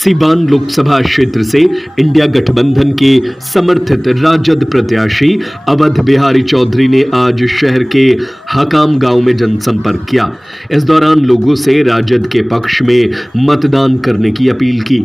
सीवान लोकसभा क्षेत्र से इंडिया गठबंधन के समर्थित राजद प्रत्याशी अवध बिहारी चौधरी ने आज शहर के हकाम गांव में जनसंपर्क किया। इस दौरान लोगों से राजद के पक्ष में मतदान करने की अपील की।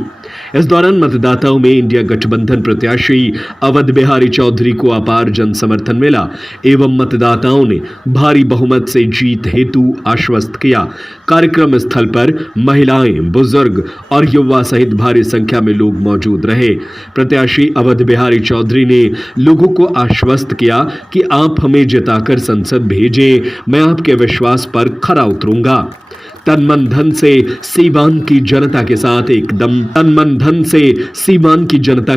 इस दौरान मतदाताओं में इंडिया गठबंधन प्रत्याशी अवध बिहारी चौधरी को अपार जन समर्थन मिला एवं मतदाताओं ने भारी बहुमत से जीत हेतु आश्वस्त किया। कार्यक्रम स्थल पर महिलाएं, बुजुर्ग और युवा सहित भारी संख्या में लोग मौजूद रहे। प्रत्याशी अवध बिहारी चौधरी ने लोगों को आश्वस्त किया कि आप हमें जिताकर संसद भेजें, मैं आपके विश्वास पर खरा उतरूंगा। तन मन धन से सीवान की जनता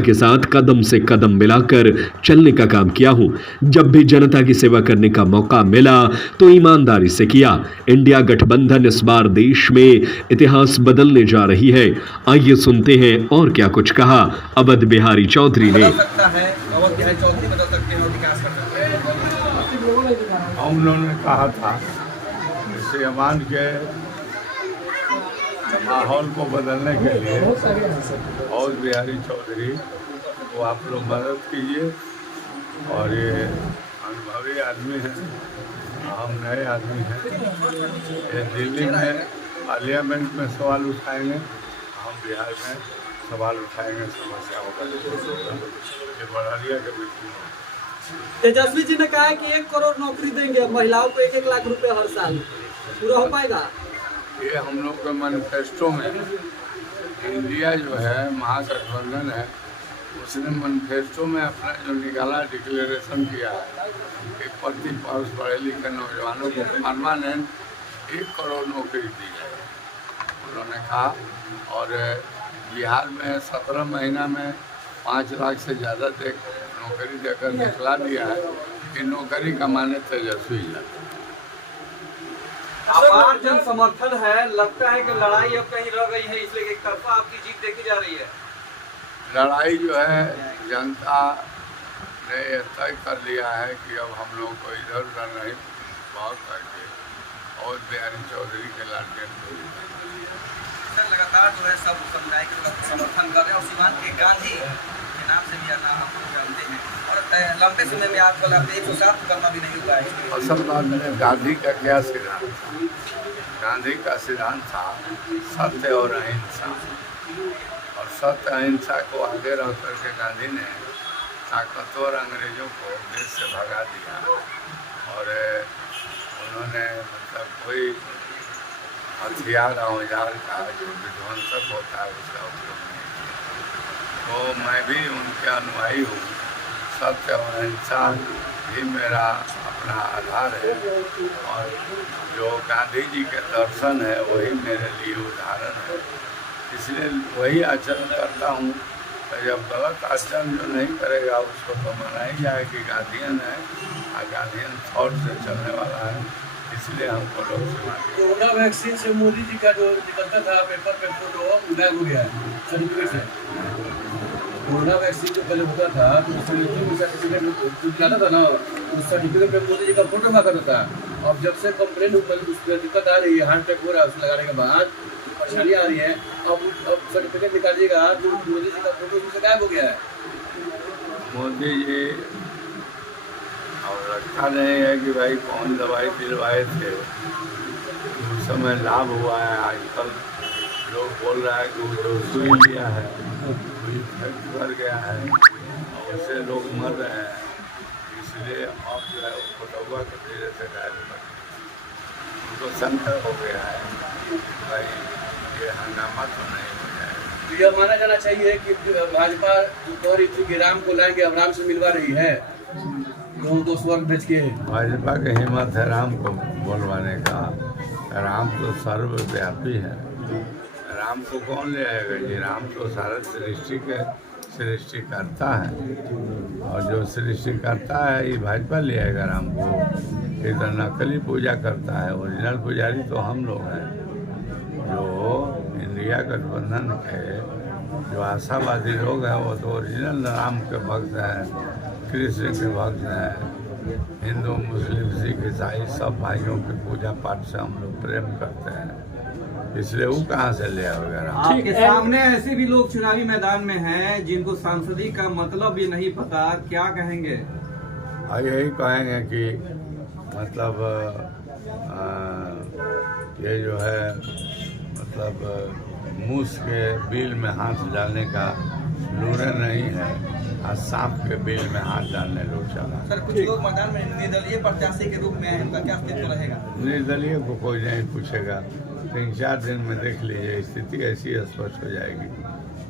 के साथ कदम से कदम मिलाकर चलने का काम किया हूं। जब भी जनता की सेवा करने का मौका मिला तो ईमानदारी से किया। इंडिया गठबंधन इस बार देश में इतिहास बदलने जा रही है। आइए सुनते हैं और क्या कुछ कहा अवध बिहारी चौधरी ने। हम लोगों ने कहा था सीवान के माहौल को बदलने के लिए अवध बिहारी चौधरी को आप लोग मदद कीजिए। और ये अनुभवी आदमी हैं, हम नए आदमी हैं। ये दिल्ली में पार्लियामेंट में सवाल उठाएंगे, हम बिहार में सवाल उठाएंगे समस्याओं का। ये बड़ालिया के बीच में तेजस्वी जी ने कहा है कि 1 करोड़ नौकरी देंगे महिलाओं को, 1-1 लाख रुपए हर साल। पूरा हो पाएगा? ये हम लोग के मैनिफेस्टो में इंडिया जो है महागठबंधन है, उसने मैनिफेस्टो में अपना जो निकाला डिक्लेरेशन किया है कि प्रति वर्ष पढ़े लिखे नौजवानों को परमानेंट 1 करोड़ नौकरी दी जाए, उन्होंने कहा। और बिहार में 17 महीना में 5 लाख से ज़्यादा नौकरी देकर निकला दिया है कि नौकरी कमाने तेजस्वी जाते। अपार जन समर्थन है, लगता है कि लड़ाई अब कहीं रह गई है, इसलिए एक तरफा आपकी जीत देखी जा रही है। लड़ाई जो है जनता ने तय कर लिया है कि अब हम लोग को इधर उधर नहीं भाव करके और बिहारी चौधरी के लड़के लगातार जो है सब समुदाय के समर्थन कर रहे हैं और सीवान के गांधी के नाम से भी नाम हम जानते हैं और लंबे समय में आपको लगता है 107 करना भी नहीं हुआ है। असल बात में गांधी का क्या सिद्धांत था? गांधी का सिद्धांत था सत्य और अहिंसा, और सत्य अहिंसा को आगे रख करके गांधी ने ताकतवर अंग्रेजों को देश से भगा दिया। और उन्होंने मतलब कोई हथियार औजार का जो विध्वंसक होता है उसका उपयोग नहीं किया। तो मैं भी उनके अनुयायी हूँ। सत्य और अहिंसा ही मेरा अपना आधार है और जो गांधी जी के दर्शन है वही मेरे लिए उदाहरण है, इसलिए वही आचरण करता हूँ। जब गलत आचरण जो नहीं करेगा उसको तो माना ही जाए कि गांधीयन है और गांधीयन थॉट से चलने वाला है, इसलिए हमको लोग से माने। कोरोना वैक्सीन से मोदी जी का जो निकलता था पेपर पे फोटो गायब हो गया सर्टिफिकेट से। कोरोना वैक्सीन जो पहले होता था तो सर्टिफिकेट निकाला था ना, उस सर्टिफिकेट पे मोदी जी का फोटो लगा करता था। और जब से कंप्लेन उस पर दिक्कत आ रही है, हार्ट अटैक हो रहा है, उस लगाने के बाद परेशानी आ रही है, अब सर्टिफिकेट निकालिएगा तो मोदी जी का फोटो उससे गायब हो गया है। मोदी जी और रखा नहीं है कि भाई कौन दवाई दिलवाए थे, उस समय लाभ हुआ है। आजकल लोग बोल रहा है कि वो जो सुई लिया है वही फैक्ट भर गया है और उससे लोग मर रहे हैं, इसलिए अब जो है फोटोवा के धीरे से गायब कर उनको शंका हो गया है भाई ये हंगामा तो नहीं हो जाएगा। यह माना जाना चाहिए कि भाजपा कह रही थी कि राम को लाएंगे, अब राम से मिलवा रही है लोगों को स्वर्ग भेज के। भाजपा की हिम्मत है राम को बोलवाने का। राम तो सर्वव्यापी है, राम को कौन ले आएगा जी? राम तो सारा सृष्टि करता है और जो सृष्टि करता है ये भाजपा ले आएगा राम को। ये तो नकली पूजा करता है, ओरिजिनल पुजारी तो हम लोग हैं। जो इंडिया गठबंधन के जो आशावादी लोग हैं वो तो ओरिजिनल राम के भक्त हैं, कृष्ण के भक्त हैं। हिंदू, मुस्लिम, सिख, ईसाई सब भाइयों की पूजा पाठ से हम लोग प्रेम करते हैं। इसलिए वो कहाँ से ले वगैरह। आपके सामने ऐसे भी लोग चुनावी मैदान में हैं जिनको सांसदी का मतलब भी नहीं पता, क्या कहेंगे? और यही कहेंगे कि मतलब ये जो है मतलब मूस के बिल में हाथ डालने का लूरे नहीं है, और सांप के बिल में हाथ डालने लोग चला। सर कुछ लोग मैदान में निर्दलीय प्रत्याशी के रूप में हैं, उनका क्या अस्तित्व रहेगा? निर्दलीय को कोई नहीं पूछेगा, 3-4 दिन में देख लीजिए स्थिति ऐसी स्पष्ट हो जाएगी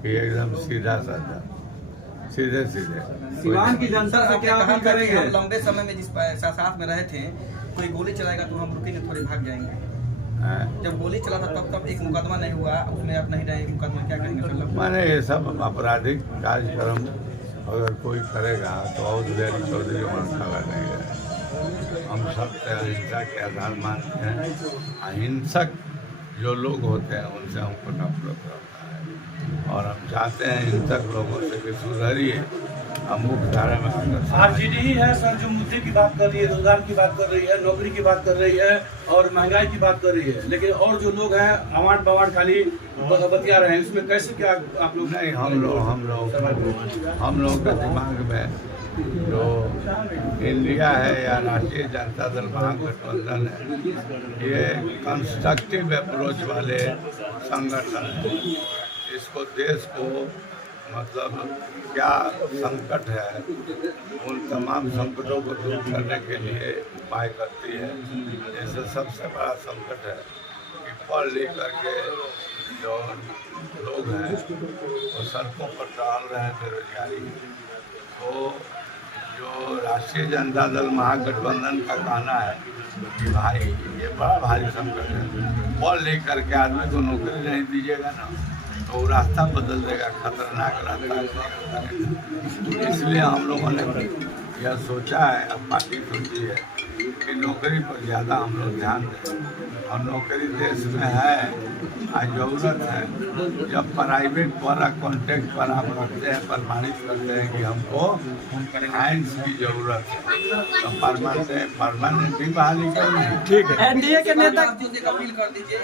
कि एकदम सीधा साधा, सीधे सीधे। सिवान की जनता से क्या अपील करेंगे? हम लंबे समय में जिस साथ में रहे थे, कोई गोली चलाएगा तो हम रुकेंगे, थोड़े भाग जाएंगे। जब गोली चला था तब एक मुकदमा नहीं हुआ, उसमें आप नहीं रहेंगे, मुकदमा क्या करेंगे सर? मैंने ये सब आपराधिक कार्यक्रम अगर कोई करेगा तो अवध बिहारी चौधरी खड़ा नहीं है। हम सब अहिंसा के आधार मानते हैं, अहिंसक जो लोग होते हैं उनसे हमको नफरत रहता है, और हम चाहते हैं हिंसक लोगों से कि सुधरिए, हम मुख्य धारा में आकर। आरजेडी ही है सर जो मुद्दे की बात कर रही है, रोजगार की बात कर रही है, नौकरी की बात कर रही है और महंगाई की बात कर रही है, लेकिन और जो लोग हैं अवार्ड बवार्ड खाली बतिया रहे हैं, इसमें कैसे क्या आप लोग? नहीं, हम लोग के दिमाग में जो इंडिया है या राष्ट्रीय जनता दल महागठबंधन है, ये कंस्ट्रक्टिव अप्रोच वाले संगठन है। इसको देश को मतलब क्या संकट है, उन तमाम संकटों को दूर करने के लिए उपाय करती है। जैसे सबसे बड़ा संकट है कि पढ़ लिख करके जो लोग हैं वो सड़कों पर टहल रहे हैं बेरोजगारी। तो जो राष्ट्रीय जनता दल महागठबंधन का कहना है कि भाई ये बड़ा भारी संकट है, पढ़ लिख करके आदमी को नौकरी नहीं दीजिएगा ना तो रास्ता बदल देगा, खतरनाक रास्ता। इसलिए हम लोगों ने यह सोचा है, अब पार्टी सोची है कि नौकरी पर ज़्यादा हम लोग ध्यान दें, और नौकरी देश में है, आज ज़रूरत है। जब प्राइवेट वाला कॉन्ट्रैक्ट पर आप रखते हैं, प्रमाणित करते हैं कि हमको फाइनेंस की ज़रूरत है, तो परमानेंट भी बहाली करें। ठीक है, एनडीए के नेता अपील कर दीजिए।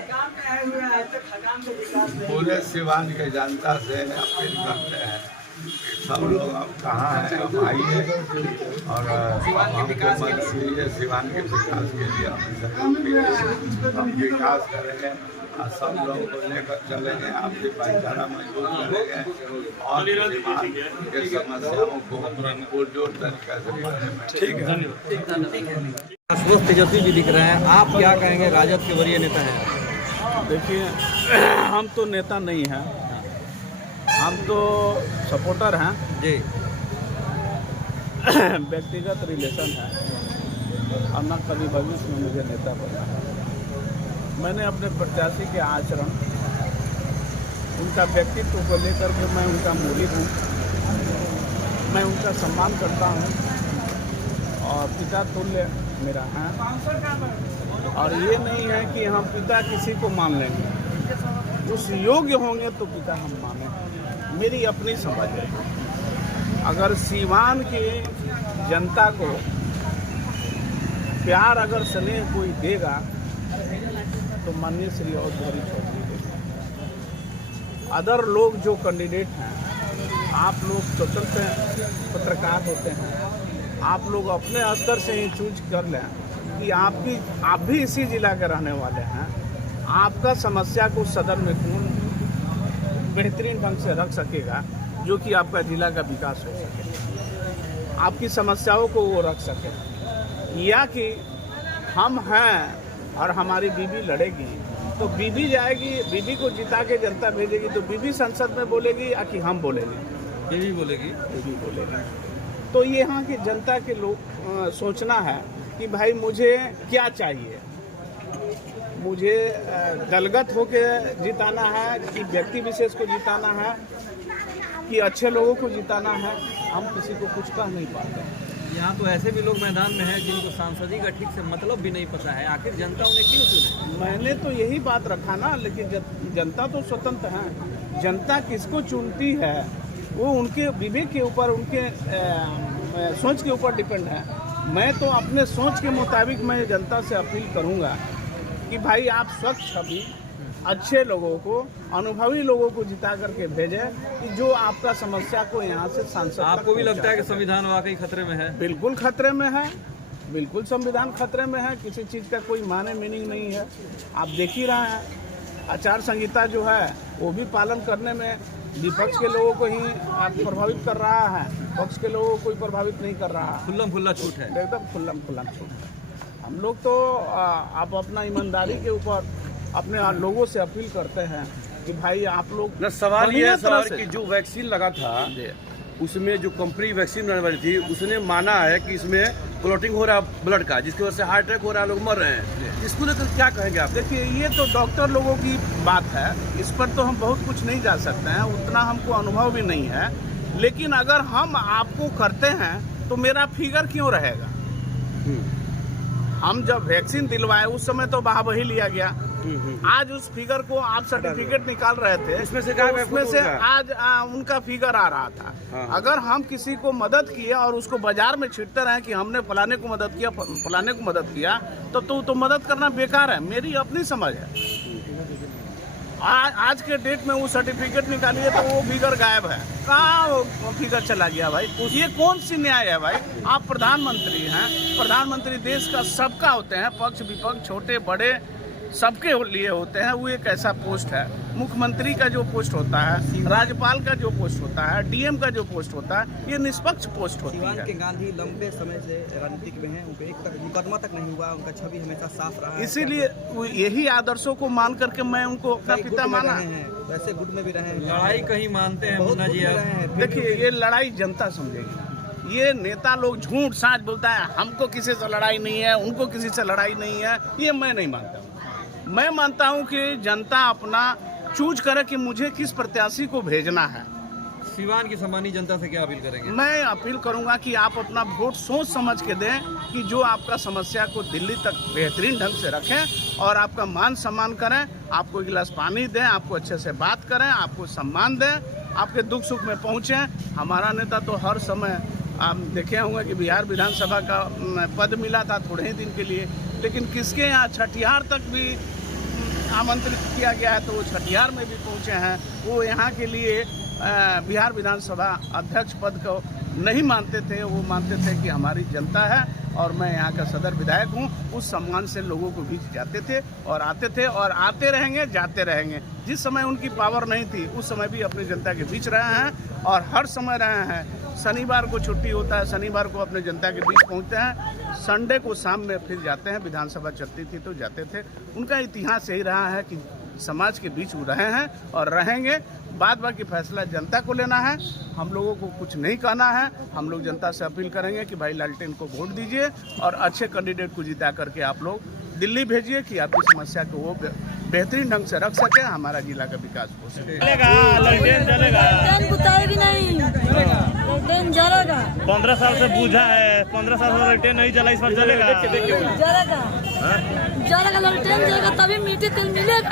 पूरे सिवान के जनता से अपील करते हैं कि सब लोग अब कहाँ हैं, अब आइए और हमको मदद कीजिए। सिवान के विकास के लिए हम विकास करेंगे और सब लोगों को लेकर चलेंगे, आपसी भाईचारा मजबूत करेंगे और सिवान के समस्याओं को पुरजोर तरीके से पाने में। ठीक है, धन्यवाद। तेजस्वी जी दिख रहे हैं, आप क्या कहेंगे? राजद के वरीय नेता हैं। देखिए, हम तो नेता नहीं हैं, हम तो सपोर्टर हैं जी। व्यक्तिगत रिलेशन है और न कभी भविष्य में मुझे नेता बनना है। मैंने अपने प्रत्याशी के आचरण, उनका व्यक्तित्व को लेकर के मैं उनका मूल्य हूँ, मैं उनका सम्मान करता हूँ और पिता तुल्य मेरा है। और ये नहीं है कि हम पिता किसी को मान लेंगे, उस योग्य होंगे तो पिता हम मानेंगे। मेरी अपनी समझ है, अगर सीवान की जनता को प्यार अगर स्नेह कोई देगा तो माननीय श्री अवध बिहारी चौधरी देगा। अदर लोग जो कैंडिडेट हैं, आप लोग स्वतंत्र पत्रकार होते हैं, आप लोग अपने स्तर से ही चूज कर लें कि आप भी इसी जिला के रहने वाले हैं, आपका समस्या को सदन में कौन बेहतरीन ढंग से रख सकेगा जो कि आपका जिला का विकास हो सके, आपकी समस्याओं को वो रख सके, या कि हम हैं और हमारी बीबी लड़ेगी तो बीबी जाएगी, बीबी को जिता के जनता भेजेगी तो बीबी संसद में बोलेगी या कि हम बोलेंगे? बीबी बोलेगी। बीबी बोलेगी। तो ये यहाँ की जनता के लोग सोचना है कि भाई मुझे क्या चाहिए, मुझे दलगत होके जिताना है कि व्यक्ति विशेष को जिताना है कि अच्छे लोगों को जिताना है, हम किसी को कुछ कह नहीं पाते। यहाँ तो ऐसे भी लोग मैदान में हैं जिनको सांसदी का ठीक से मतलब भी नहीं पता है, आखिर जनता उन्हें क्यों चुने? मैंने तो यही बात रखा ना, लेकिन जनता तो स्वतंत्र है, जनता किसको चुनती है वो उनके विवेक के ऊपर, उनके सोच के ऊपर डिपेंड है। मैं तो अपने सोच के मुताबिक मैं जनता से अपील करूंगा कि भाई आप स्वच्छ छवि अच्छे लोगों को, अनुभवी लोगों को जिता करके भेजे कि जो आपका समस्या को यहाँ से सांसद आपको भी लगता है कि संविधान वाकई खतरे में है? बिल्कुल खतरे में है, बिल्कुल संविधान खतरे में है। किसी चीज़ का कोई माने मीनिंग नहीं है। आप देख ही रहे हैं, आचार संहिता जो है वो भी पालन करने में विपक्ष के लोगों को ही प्रभावित कर रहा है, पक्ष के लोगों को कोई प्रभावित नहीं कर रहा है। खुल्लम खुल्ला छूट है, एकदम खुल्लम खुल्ला छूट है। हम लोग तो आप अपना ईमानदारी के ऊपर अपने लोगों से अपील करते हैं कि भाई आप लोग ना सवाल ये है बढ़िया तरह सर से- कि जो वैक्सीन लगा था उसमें जो कंपनी वैक्सीन बनाने वाली थी उसने माना है कि इसमें क्लॉटिंग हो रहा है ब्लड का, जिसकी वजह से हार्ट अटैक हो रहा है, लोग मर रहे हैं। इसको लेकर क्या कहेंगे आप? देखिए, ये तो डॉक्टर लोगों की बात है, इस पर तो हम बहुत कुछ नहीं जा सकते हैं, उतना हमको अनुभव भी नहीं है। लेकिन अगर हम आपको करते हैं तो मेरा फिगर क्यों रहेगा? हम जब वैक्सीन दिलवाए उस समय तो वाहवाही लिया गया। आज उस फिगर को आप सर्टिफिकेट निकाल रहे थे, उसमें से उसमें से आज उनका फिगर आ रहा था। हाँ। अगर हम किसी को मदद किए और उसको बाजार में छिड़ते रहे कि हमने फलाने को मदद किया, फलाने को मदद किया, तो मदद करना बेकार है। मेरी अपनी समझ है। आज के डेट में वो सर्टिफिकेट निकालिए तो वो फिगर गायब है। कहाँ वो फिगर चला गया भाई? ये कौन सी न्याय है भाई? आप प्रधानमंत्री हैं, प्रधानमंत्री देश का सबका होते हैं, पक्ष विपक्ष छोटे बड़े सबके लिए होते हैं। वो एक ऐसा पोस्ट है, मुख्यमंत्री का जो पोस्ट होता है, राज्यपाल का जो पोस्ट होता है, डीएम का जो पोस्ट होता है, ये निष्पक्ष पोस्ट होती सिवान है। के गांधी लंबे समय से राजनीतिक में हैं, उनका एक तक मुकदमा तक नहीं हुआ, उनका छवि हमेशा साफ रहा है। इसीलिए यही आदर्शों को मान करके मैं उनको अपना कई पिता गुट में माना। रहे हैं, वैसे गुट में भी रहे हैं, लड़ाई कहीं मानते हैं बहुत मुन्ना गुट जी में आप? रहे हैं। देखिए, ये लड़ाई जनता समझेगी। ये नेता लोग झूठ साँच बोलता है, हमको किसी से लड़ाई नहीं है, उनको किसी से लड़ाई नहीं है, ये मैं नहीं मानता हूँ। मैं मानता हूँ कि जनता अपना चूज करे कि मुझे किस प्रत्याशी को भेजना है। सिवान की सम्मानी जनता से क्या अपील करेंगे? मैं अपील करूंगा कि आप अपना वोट सोच समझ के दें कि जो आपका समस्या को दिल्ली तक बेहतरीन ढंग से रखें और आपका मान सम्मान करें, आपको एक गिलास पानी दें, आपको अच्छे से बात करें, आपको सम्मान दें, आपके दुख सुख में पहुंचें। हमारा नेता तो हर समय आप देखे होंगे कि बिहार विधानसभा का पद मिला था थोड़े ही दिन के लिए, लेकिन किसके यहाँ छठियार तक भी आमंत्रित किया गया है तो वो छठियार में भी पहुंचे हैं। वो यहाँ के लिए बिहार विधानसभा अध्यक्ष पद को नहीं मानते थे, वो मानते थे कि हमारी जनता है और मैं यहाँ का सदर विधायक हूँ। उस सम्मान से लोगों को बीच जाते थे और आते रहेंगे, जाते रहेंगे। जिस समय उनकी पावर नहीं थी उस समय भी अपनी जनता के बीच रहे हैं और हर समय रहे हैं। शनिवार को छुट्टी होता है, शनिवार को अपने जनता के बीच पहुंचते हैं, संडे को शाम में फिर जाते हैं। विधानसभा चलती थी तो जाते थे। उनका इतिहास यही रहा है कि समाज के बीच वो रहे हैं और रहेंगे। बाद बाकी फैसला जनता को लेना है, हम लोगों को कुछ नहीं कहना है। हम लोग जनता से अपील करेंगे कि भाई लालटेन को वोट दीजिए और अच्छे कैंडिडेट को जिता करके आप लोग दिल्ली भेजिए कि आपकी समस्या को वो बेहतरीन ढंग से रख सके, हमारा जिला का विकास हो सके। लालटेन बुताएगी नहीं, लालटेन जलेगा। 15 साल से बूझा है, 15 साल से लालटेन नहीं जला, इस बार जलेगा। जलेगा, जलेगा लालटेन जलेगा तभी मीठी तेल मिलेगा।